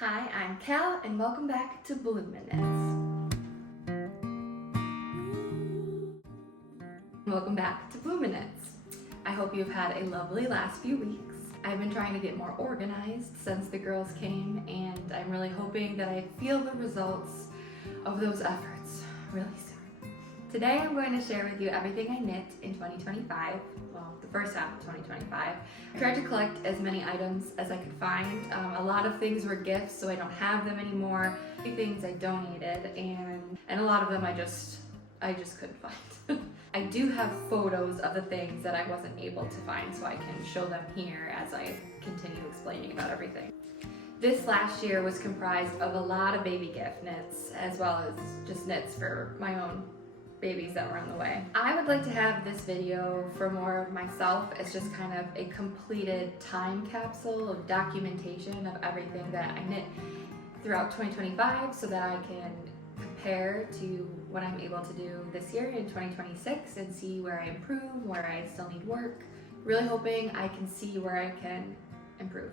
Hi, I'm Cal, and welcome back to BloominKnits. Welcome back to BloominKnits. I hope you've had a lovely last few weeks. I've been trying to get more organized since the girls came, and I'm really hoping that I feel the results of those efforts really soon. Today I'm going to share with you everything I knit in 2025, well, the first half of 2025. I tried to collect as many items as I could find. A lot of things were gifts, so I don't have them anymore. A few things I donated, and a lot of them I just couldn't find. I do have photos of the things that I wasn't able to find, so I can show them here as I continue explaining about everything. This last year was comprised of a lot of baby gift knits, as well as just knits for my own babies that were on the way. I would like to have this video for more of myself as just kind of a completed time capsule of documentation of everything that I knit throughout 2025 so that I can compare to what I'm able to do this year in 2026 and see where I improve, where I still need work. Really hoping I can see where I can improve.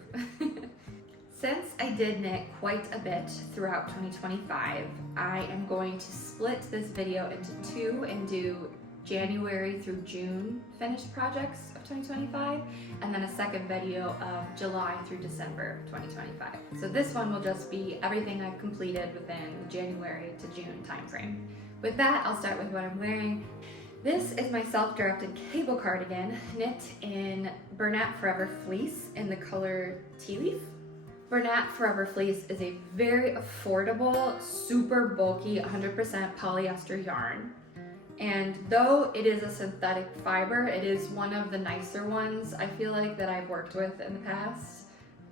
Since I did knit quite a bit throughout 2025, I am going to split this video into two and do January through June finished projects of 2025, and then a second video of July through December 2025. So this one will just be everything I've completed within the January to June timeframe. With that, I'll start with what I'm wearing. This is my self-directed cable cardigan knit in Bernat Forever Fleece in the color Tea Leaf. Bernat Forever Fleece is a very affordable, super bulky, 100% polyester yarn. And though it is a synthetic fiber, it is one of the nicer ones I feel like that I've worked with in the past.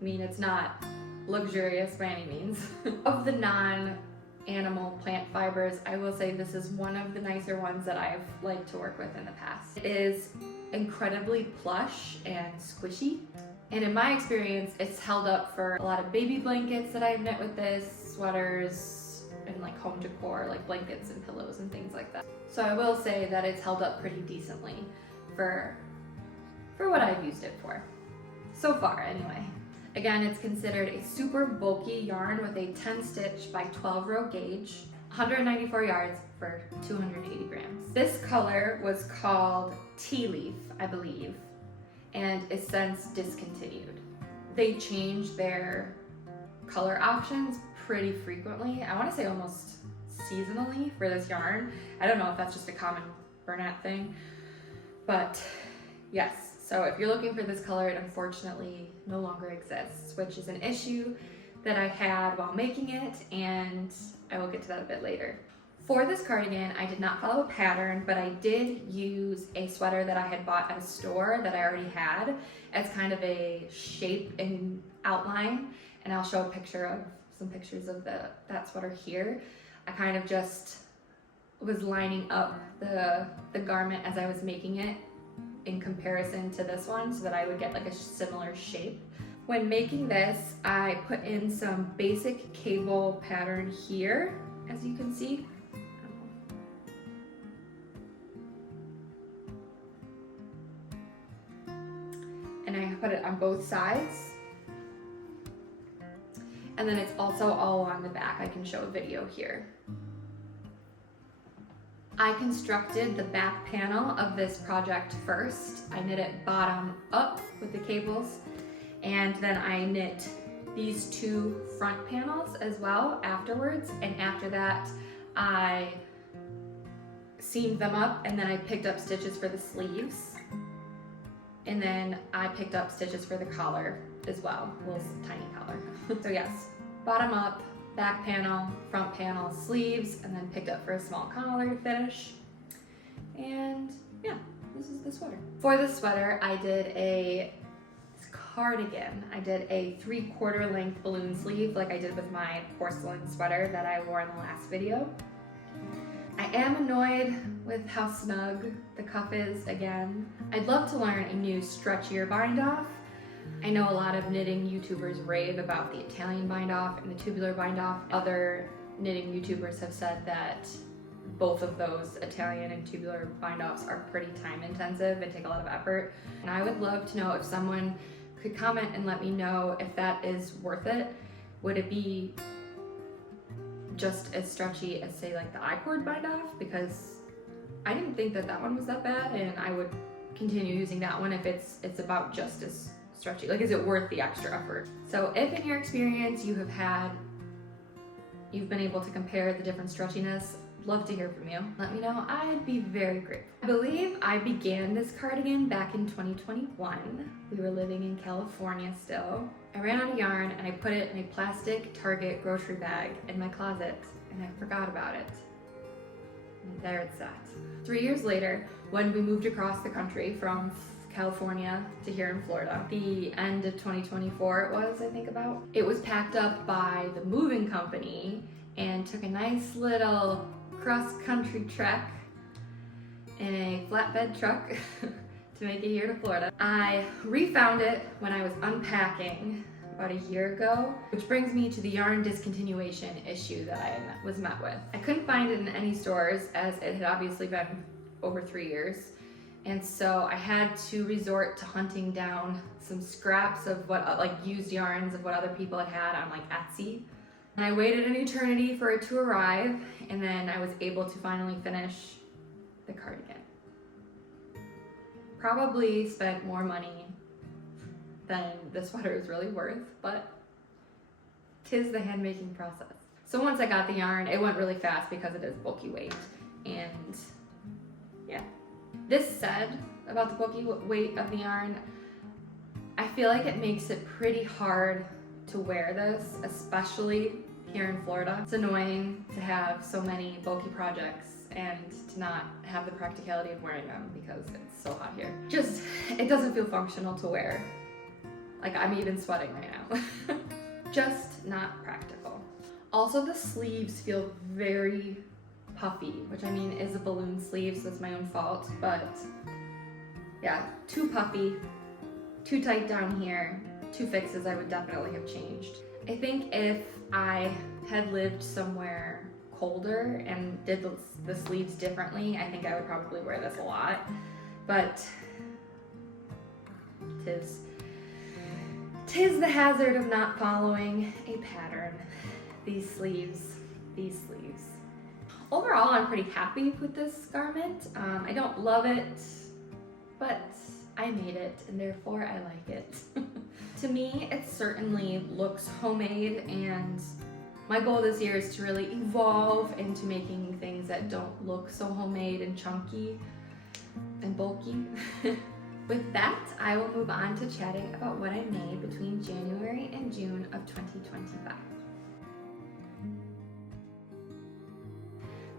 I mean, it's not luxurious by any means. Of the non-animal plant fibers, I will say this is one of the nicer ones that I've liked to work with in the past. It is incredibly plush and squishy. And in my experience, it's held up for a lot of baby blankets that I've knit with this, sweaters, and like home decor, like blankets and pillows and things like that. So I will say that it's held up pretty decently for what I've used it for. So far, anyway. Again, it's considered a super bulky yarn with a 10 stitch by 12 row gauge, 194 yards for 280 grams. This color was called Tea Leaf, I believe, and is since discontinued. They change their color options pretty frequently. I want to say almost seasonally for this yarn. I don't know if that's just a common Bernat thing, but yes. So if you're looking for this color, it unfortunately no longer exists, which is an issue that I had while making it, and I will get to that a bit later. For this cardigan, I did not follow a pattern, but I did use a sweater that I had bought at a store that I already had as kind of a shape and outline, and I'll show some pictures of that sweater here. I kind of just was lining up the garment as I was making it in comparison to this one so that I would get like a similar shape. When making this, I put in some basic cable pattern here, as you can see. And I put it on both sides. And then it's also all along the back. I can show a video here. I constructed the back panel of this project first. I knit it bottom up with the cables, and then I knit these two front panels as well afterwards, and after that I seamed them up, and then I picked up stitches for the sleeves, and then I picked up stitches for the collar as well, a little tiny collar. So yes, bottom up, back panel, front panel, sleeves, and then picked up for a small collar to finish. And yeah, this is the sweater. For the sweater, I did a cardigan. I did a 3/4 length balloon sleeve like I did with my porcelain sweater that I wore in the last video. I am annoyed with how snug the cuff is again. I'd love to learn a new stretchier bind off. I know a lot of knitting YouTubers rave about the Italian bind off and the tubular bind off. Other knitting YouTubers have said that both of those Italian and tubular bind offs are pretty time intensive and take a lot of effort. And I would love to know if someone could comment and let me know if that is worth it would it be just as stretchy as, say, like the I-cord bind off? Because I didn't think that that one was that bad, and I would continue using that one if it's about just as stretchy. Like, is it worth the extra effort? So if in your experience you've been able to compare the different stretchiness, love to hear from you. Let me know, I'd be very grateful. I believe I began this cardigan back in 2021. We were living in California still. I ran out of yarn and I put it in a plastic Target grocery bag in my closet, and I forgot about it. And there it sat. 3 years later, when we moved across the country from California to here in Florida, the end of 2024 it was, I think about. It was packed up by the moving company and took a nice little cross-country trek in a flatbed truck to make it here to Florida. I refound it when I was unpacking about a year ago, which brings me to the yarn discontinuation issue that I was met with. I couldn't find it in any stores, as it had obviously been over 3 years. And so I had to resort to hunting down some scraps of what, like used yarns of what other people had on like Etsy. And I waited an eternity for it to arrive, and then I was able to finally finish the cardigan. Probably spent more money than the sweater is really worth, but 'tis the handmaking process. So once I got the yarn, it went really fast because it is bulky weight, and yeah. This said, about the bulky weight of the yarn, I feel like it makes it pretty hard to wear this, especially here in Florida. It's annoying to have so many bulky projects and to not have the practicality of wearing them because it's so hot here. Just, it doesn't feel functional to wear. Like, I'm even sweating right now. Just not practical. Also, the sleeves feel very puffy, which I mean is a balloon sleeve, so it's my own fault, but yeah, too puffy, too tight down here. 2 fixes I would definitely have changed. I think if I had lived somewhere colder and did the sleeves differently, I think I would probably wear this a lot, but tis the hazard of not following a pattern. These sleeves. Overall, I'm pretty happy with this garment. I don't love it, but I made it, and therefore I like it. To me, it certainly looks homemade, and my goal this year is to really evolve into making things that don't look so homemade and chunky and bulky. With that, I will move on to chatting about what I made between January and June of 2025.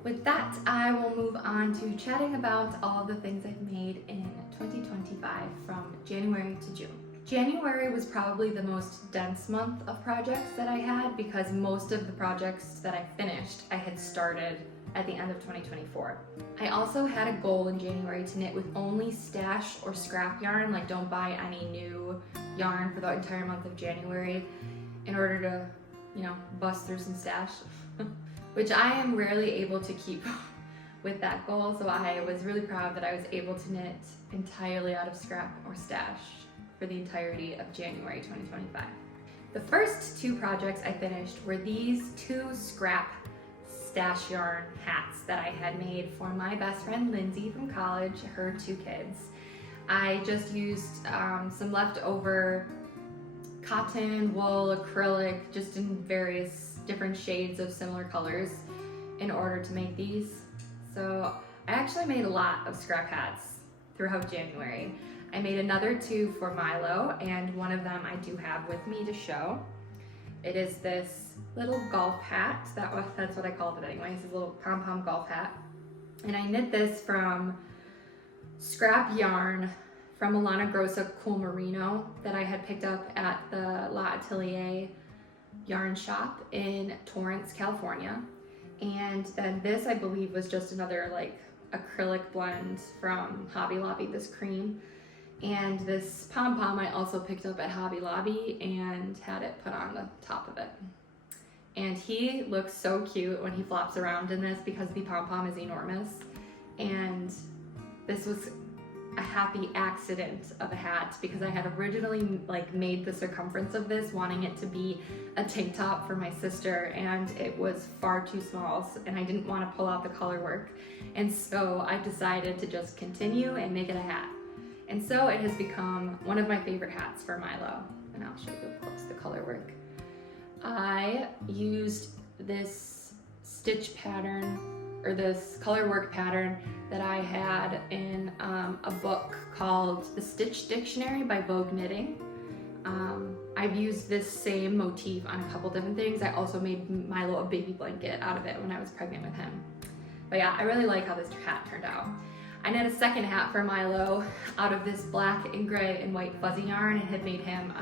With that, I will move on to chatting about all the things I've made in 2025 from January to June. January was probably the most dense month of projects that I had because most of the projects that I finished, I had started at the end of 2024. I also had a goal in January to knit with only stash or scrap yarn, like don't buy any new yarn for the entire month of January in order to, bust through some stash. Which I am rarely able to keep with that goal, so I was really proud that I was able to knit entirely out of scrap or stash for the entirety of January 2025. The first 2 projects I finished were these 2 scrap stash yarn hats that I had made for my best friend Lindsay from college, her 2 kids. I just used some leftover cotton, wool, acrylic, just in various different shades of similar colors in order to make these. So I actually made a lot of scrap hats throughout January. I made another 2 for Milo, and one of them I do have with me to show. It is this little golf hat. That's what I called it anyway. It's a little pom-pom golf hat. And I knit this from scrap yarn from Alana Grossa Cool Merino that I had picked up at the La Atelier yarn shop in Torrance, California. And then this, I believe, was just another like acrylic blend from Hobby Lobby, this cream. And this pom-pom I also picked up at Hobby Lobby and had it put on the top of it. And he looks so cute when he flops around in this because the pom-pom is enormous. And this was a happy accident of a hat, because I had originally like made the circumference of this wanting it to be a tank top for my sister, and it was far too small, and I didn't want to pull out the color work, and so I decided to just continue and make it a hat. And so it has become one of my favorite hats for Milo, and I'll show you up close the color work. I used this stitch pattern, or this color work pattern, that I had in a book called The Stitch Dictionary by Vogue Knitting. I've used this same motif on a couple different things. I also made Milo a baby blanket out of it when I was pregnant with him. But yeah, I really like how this hat turned out. I knit a second hat for Milo out of this black and gray and white fuzzy yarn, and had made him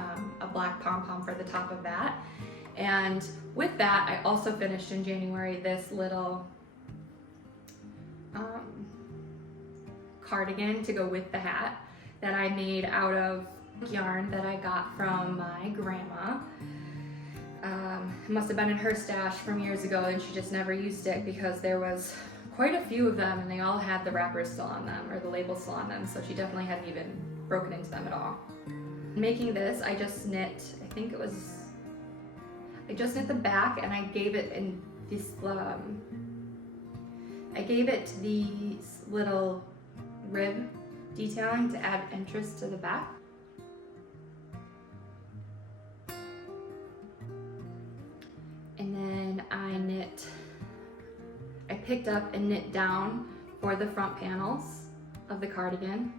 a black pom-pom for the top of that. And with that, I also finished in January this little cardigan to go with the hat that I made out of yarn that I got from my grandma. It must have been in her stash from years ago, and she just never used it because there was quite a few of them and they all had the wrappers still on them, or the labels still on them, so she definitely hadn't even broken into them at all. Making this, I just knit, I just knit the back, and I gave it in this, I gave it these little rib detailing to add interest to the back. And then I picked up and knit down for the front panels of the cardigan,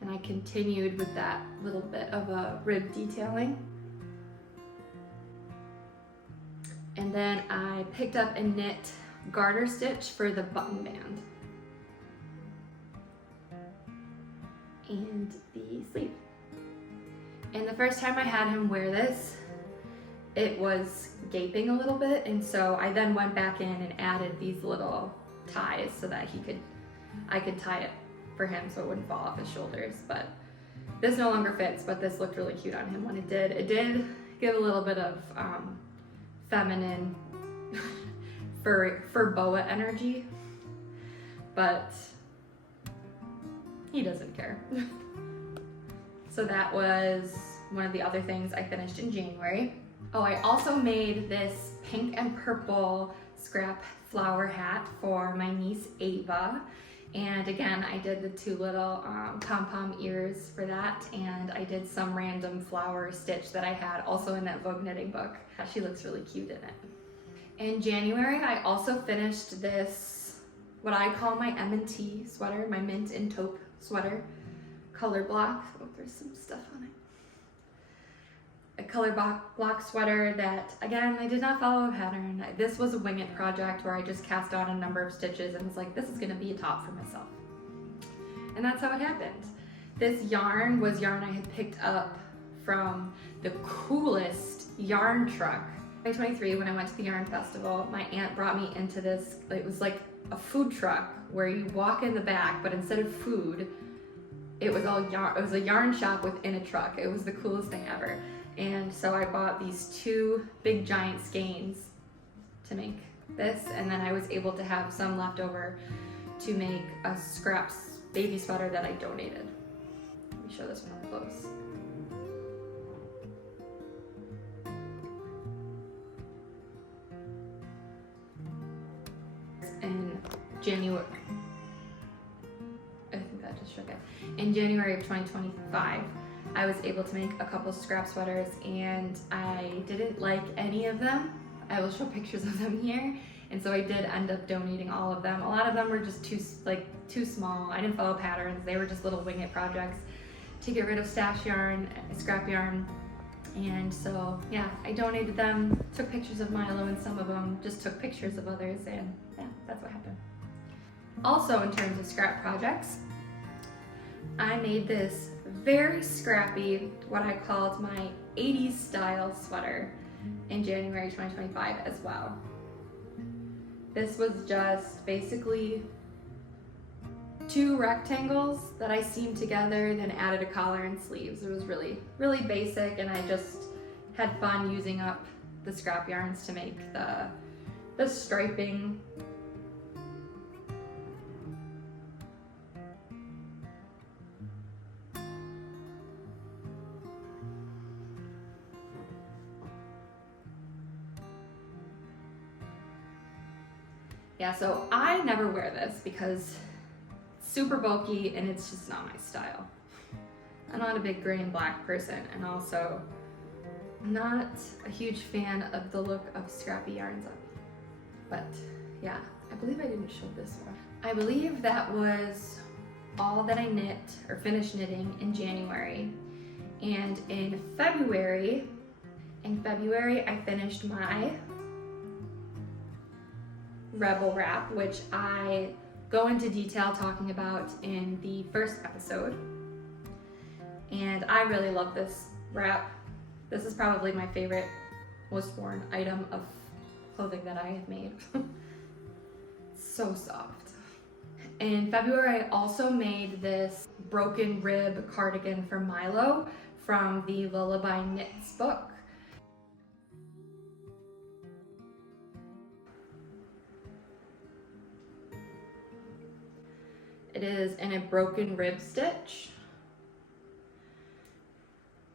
and I continued with that little bit of a rib detailing. And then I picked up and knit garter stitch for the button band and the sleeve. And the first time I had him wear this, it was gaping a little bit, and so I then went back in and added these little ties so that I could tie it for him so it wouldn't fall off his shoulders. But this no longer fits, but this looked really cute on him when it did. It did give a little bit of feminine fur boa energy, but he doesn't care. So that was one of the other things I finished in January. Oh, I also made this pink and purple scrap flower hat for my niece Ava. And again, I did the two little pom-pom ears for that, and I did some random flower stitch that I had also in that Vogue knitting book. She looks really cute in it. In January, I also finished this, what I call my M&T sweater, my mint and taupe sweater, color block. Oh, there's some stuff on it. A color block sweater that, again, I did not follow a pattern. This was a wing it project where I just cast on a number of stitches and was like, this is gonna be a top for myself. And that's how it happened. This yarn was yarn I had picked up from the coolest yarn truck. 2023, when I went to the yarn festival, my aunt brought me into this, it was like a food truck where you walk in the back, but instead of food, it was all yarn. It was a yarn shop within a truck. It was the coolest thing ever. And so I bought these two big giant skeins to make this, and then I was able to have some left over to make a scraps baby sweater that I donated. Let me show this one up close. In January, I think that just shook it. In January of 2025, I was able to make a couple scrap sweaters, and I didn't like any of them. I will show pictures of them here. And so I did end up donating all of them. A lot of them were just too small. I didn't follow patterns. They were just little wing it projects to get rid of stash yarn, scrap yarn. And so yeah, I donated them, took pictures of Milo and some of them, just took pictures of others, and yeah, that's what happened. Also, in terms of scrap projects, I made this very scrappy, what I called my 80s style sweater in January 2025 as well. This was just basically two rectangles that I seamed together, then added a collar and sleeves. It was really, really basic, and I just had fun using up the scrap yarns to make the striping. Yeah, so I never wear this because it's super bulky and it's just not my style. I'm not a big gray and black person, and also not a huge fan of the look of scrappy yarns on me. But yeah, I believe I didn't show this one. I believe that was all that I knit or finished knitting in January. And in February I finished my Rebel wrap, which I go into detail talking about in the first episode. And I really love this wrap. This is probably my favorite, most worn item of clothing that I have made. So soft. In February, I also made this broken rib cardigan for Milo from the BloominKnits book. It is in a broken rib stitch.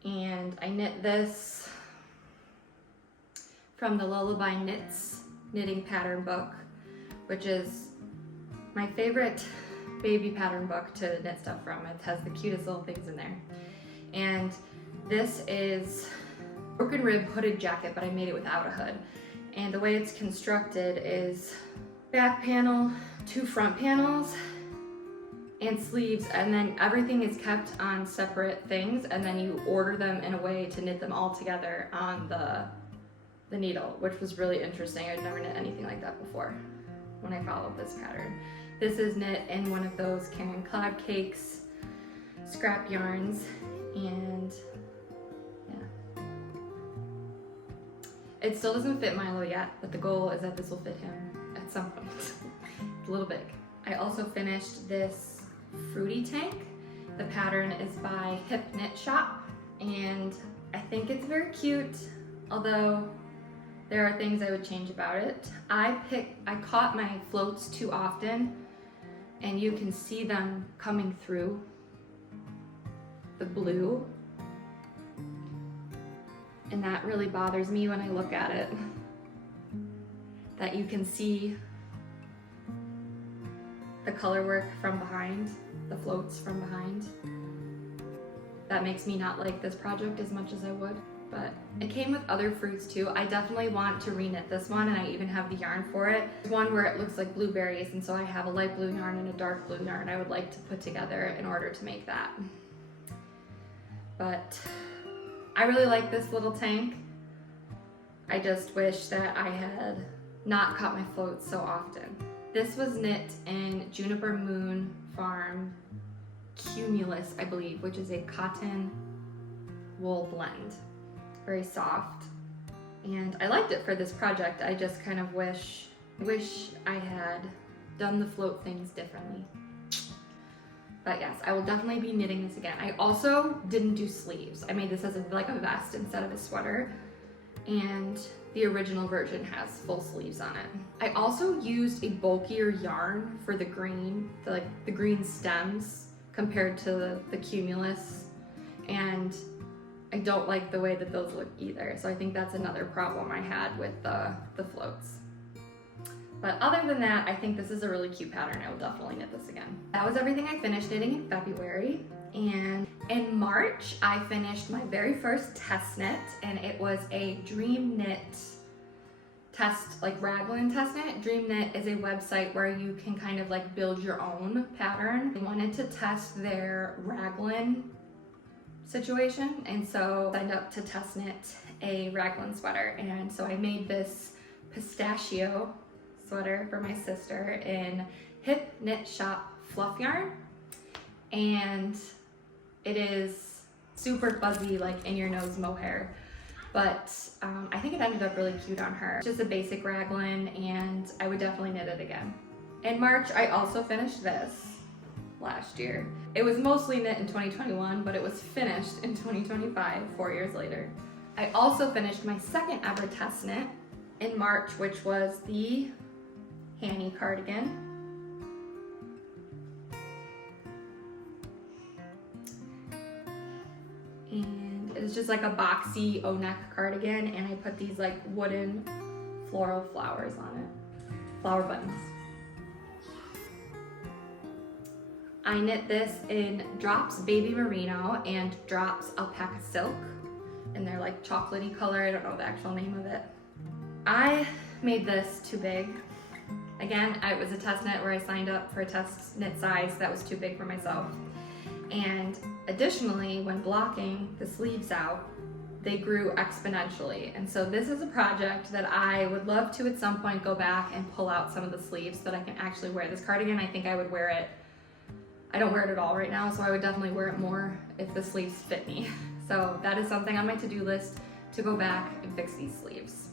And I knit this from the BloominKnits knitting pattern book, which is my favorite baby pattern book to knit stuff from. It has the cutest little things in there. And this is broken rib hooded jacket, but I made it without a hood. And the way it's constructed is back panel, 2 front panels, and sleeves, and then everything is kept on separate things, and then you order them in a way to knit them all together on the needle, which was really interesting. I'd never knit anything like that before when I followed this pattern. This is knit in one of those Karen Cloud Cakes scrap yarns, and yeah. It still doesn't fit Milo yet, but the goal is that this will fit him at some point. It's a little big. I also finished this fruity tank. The pattern is by Hip Knit Shop, and I think it's very cute, although there are things I would change about it. I caught my floats too often, and you can see them coming through the blue, and that really bothers me when I look at it, that you can see the color work from behind, the floats from behind. That makes me not like this project as much as I would, but it came with other fruits too. I definitely want to reknit this one, and I even have the yarn for it. It's one where it looks like blueberries, and so I have a light blue yarn and a dark blue yarn I would like to put together in order to make that. But I really like this little tank. I just wish that I had not cut my floats so often. This was knit in Juniper Moon Farm Cumulus, I believe, which is a cotton wool blend. Very soft. And I liked it for this project. I just kind of wish I had done the float things differently. But yes, I will definitely be knitting this again. I also didn't do sleeves. I made this as like a vest instead of a sweater. And the original version has full sleeves on it. I also used a bulkier yarn for the green, the green stems compared to the Cumulus, and I don't like the way that those look either. So I think that's another problem I had with the floats. But other than that, I think this is a really cute pattern. I will definitely knit this again. That was everything I finished knitting in February. And in March, I finished my very first test knit, and it was a Dream Knit test, like raglan test knit. Dream Knit is a website where you can kind of like build your own pattern. I wanted to test their raglan situation, and so I signed up to test knit a raglan sweater. And so I made this pistachio sweater for my sister in Hip Knit Shop fluff yarn, and it is super fuzzy, like in your nose mohair, but I think it ended up really cute on her. It's just a basic raglan, and I would definitely knit it again. In March, I also finished this last year. It was mostly knit in 2021, but it was finished in 2025, 4 years later. I also finished my second ever test knit in March, which was the Hanny cardigan. And it's just like a boxy O-neck cardigan, and I put these like wooden floral flowers on it. Flower buttons. I knit this in Drops Baby Merino and Drops Alpaca Silk, and they're like chocolatey color. I don't know the actual name of it. I made this too big. Again, it was a test knit where I signed up for a test knit size that was too big for myself. And additionally, when blocking the sleeves out, they grew exponentially. And so this is a project that I would love to at some point go back and pull out some of the sleeves so that I can actually wear this cardigan. I think I would wear it. I don't wear it at all right now, so I would definitely wear it more if the sleeves fit me. So that is something on my to-do list, to go back and fix these sleeves.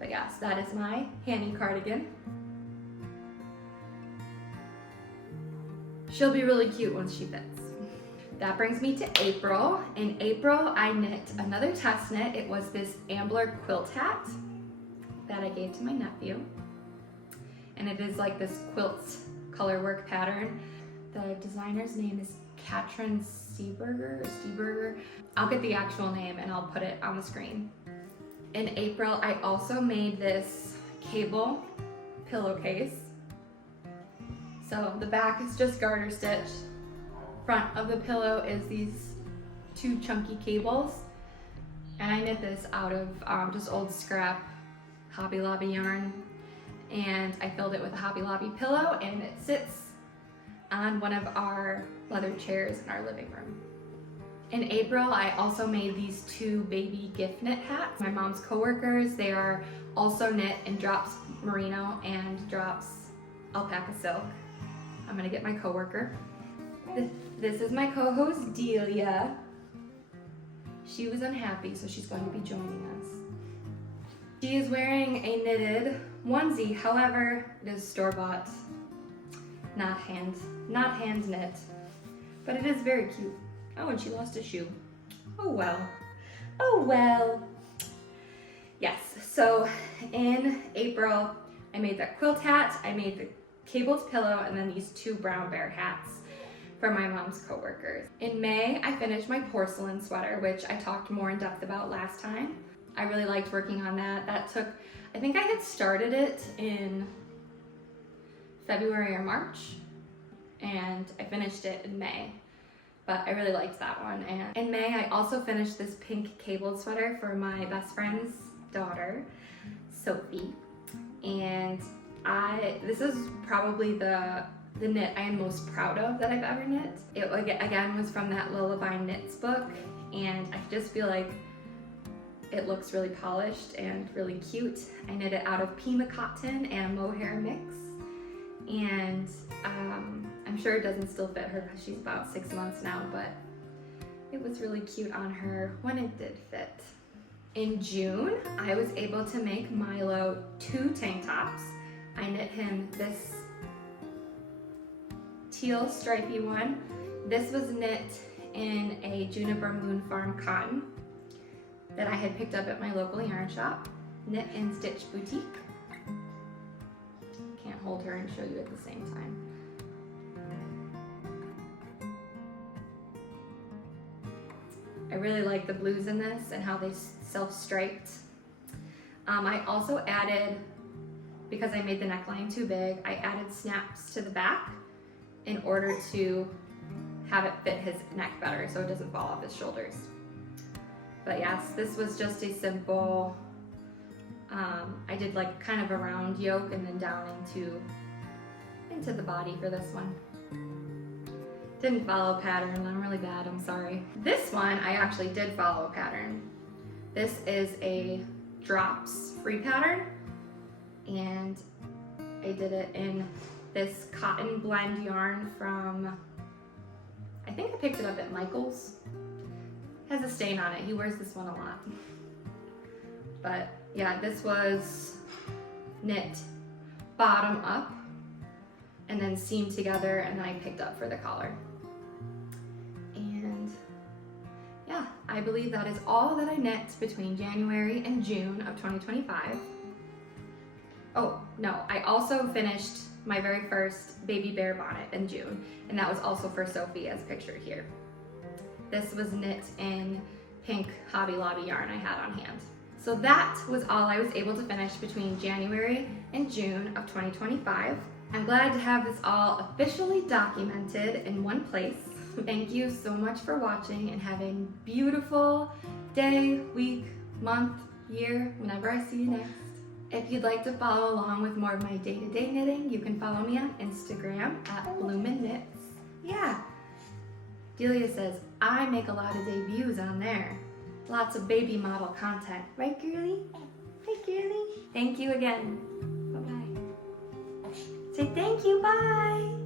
But yes, that is my Hanny cardigan. She'll be really cute once she fits. That brings me to April. In April, I knit another test knit. It was this Ambler quilt hat that I gave to my nephew. And it is like this quilt color work pattern. The designer's name is Katrin Seeberger. I'll get the actual name and I'll put it on the screen. In April, I also made this cable pillowcase. So the back is just garter stitched. Front of the pillow is these two chunky cables. And I knit this out of just old scrap Hobby Lobby yarn. And I filled it with a Hobby Lobby pillow, and it sits on one of our leather chairs in our living room. In April, I also made these two baby gift knit hats. My mom's coworkers, they are also knit in Drops Merino and Drops Alpaca Silk. I'm gonna get my coworker. This is my co-host Delia. She was unhappy, so she's going to be joining us. She is wearing a knitted onesie, however, it is store-bought, not hand knit, but it is very cute. Oh, and she lost a shoe. Oh well. Oh well. Yes, so in April, I made that quilt hat, I made the cabled pillow, and then these two brown bear hats for my mom's coworkers. In May, I finished my porcelain sweater, which I talked more in depth about last time. I really liked working on that. That took, I think I had started it in February or March, and I finished it in May. But I really liked that one. And in May, I also finished this pink cabled sweater for my best friend's daughter, Sophie. And this is probably the knit I am most proud of that I've ever knit. It again was from that Lullaby Knits book, and I just feel like it looks really polished and really cute. I knit it out of Pima cotton and a mohair mix, and I'm sure it doesn't still fit her because she's about 6 months now, but it was really cute on her when it did fit. In June, I was able to make Milo 2 tank tops. I knit him this teal stripy one. This was knit in a Juniper Moon Farm cotton that I had picked up at my local yarn shop, Knit and Stitch Boutique. Can't hold her and show you at the same time. I really like the blues in this and how they self-striped. I also added, because I made the neckline too big, I added snaps to the back in order to have it fit his neck better so it doesn't fall off his shoulders. But yes, this was just a simple, I did like kind of a round yoke and then down into the body for this one. Didn't follow pattern, I'm really bad, I'm sorry. This one, I actually did follow a pattern. This is a Drops free pattern, and I did it in this cotton blend yarn from, I think I picked it up at Michael's. It has a stain on it, he wears this one a lot. But yeah, this was knit bottom up and then seamed together, and then I picked up for the collar. And yeah, I believe that is all that I knit between January and June of 2025. Oh no, I also finished my very first baby bear bonnet in June, and that was also for Sophie as pictured here. This was knit in pink Hobby Lobby yarn I had on hand. So that was all I was able to finish between January and June of 2025. I'm glad to have this all officially documented in one place. Thank you so much for watching and have a beautiful day, week, month, year, whenever I see you next. If you'd like to follow along with more of my day-to-day knitting, you can follow me on Instagram at BloominKnits. Yeah. Delia says, I make a lot of debuts on there. Lots of baby model content. Right, girly? Hey, girly. Thank you again. Bye-bye. Say thank you, bye.